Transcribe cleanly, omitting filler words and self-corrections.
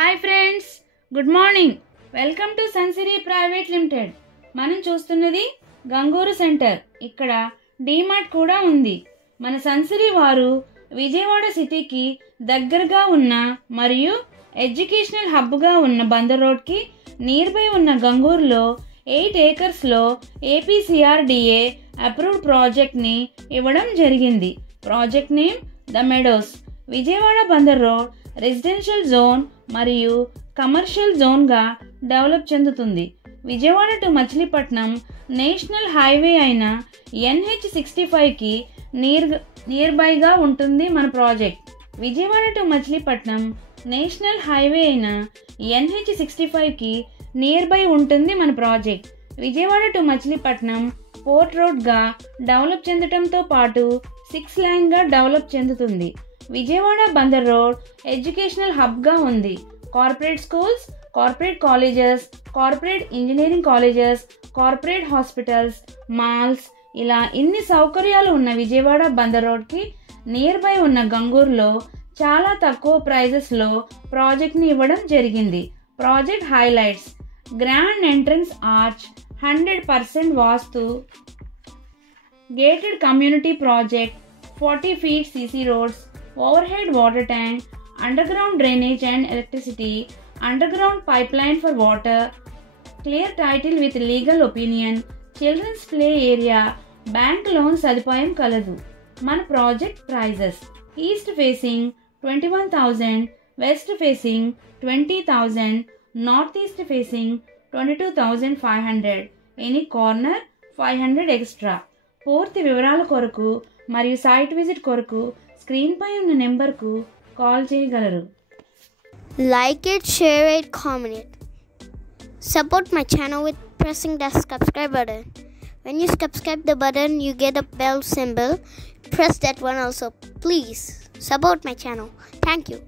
Hi friends, good morning. Welcome to Sunsiri private limited. మనం చూస్తున్నది Gangur centre. ఇక్కడ డీమార్ట్ కూడా ఉంది. మన సన్సిరీ వారు విజయవాడ సిటీకి దగ్గరగా ఉన్న మరియు ఎడ్యుకేషనల్ హబ్గా ఉన్న బందర్ రోడ్కి నియర్ బై ఉన్న గంగూరులో 8 ఏకర్స్లో ఏపీసీఆర్డీఏ అప్రూవ్డ్ ప్రాజెక్ట్ని ఇవ్వడం జరిగింది. Project name the Meadows. Vijayawada Bandar road residential zone మరియు కమర్షియల్ జోన్గా డెవలప్ చెందుతుంది. Vijayawada to Machilipatnam national highway అయిన NH65కి నియర్ బైగా ఉంటుంది మన ప్రాజెక్ట్. Vijayawada to Machilipatnam national highway అయిన NH65కి నియర్ బై ఉంటుంది మన ప్రాజెక్ట్. విజయవాడ టు మచిలీపట్నం పోర్ట్ రోడ్గా డెవలప్ చెందడంతో పాటు 6 లైన్గా డెవలప్ చెందుతుంది. విజయవాడ బందర్ రోడ్ ఎడ్యుకేషనల్ హబ్గా ఉంది. Corporate schools, corporate colleges, corporate engineering colleges, corporate hospitals, malls ఇలా ఇన్ని సౌకర్యాలు ఉన్న విజయవాడ బందర్ రోడ్కి నియర్ బై ఉన్న గంగూరులో చాలా తక్కువ ప్రైజెస్లో ప్రాజెక్ట్ని ఇవ్వడం జరిగింది. Project highlights: grand entrance arch, 100% vastu, gated community project, 40 feet CC రోడ్స్, overhead water tank, underground drainage and electricity, underground pipeline for water, clear title with legal opinion, children's play area, bank loan సదుపాయం కలదు. మన project prices: east facing 21,000, west facing 20,000, north east facing 22,500, any corner 500 extra. పూర్తి వివరాల కొరకు మరియు site visit కొరకు screen పై ఉన్న నెంబర్కు కాల్ చేయగలరు. Like it, share it, comment it. Support my channel with pressing the subscribe button. When you subscribe the button, you get a bell symbol. Press that one also. Please support my channel. Thank you.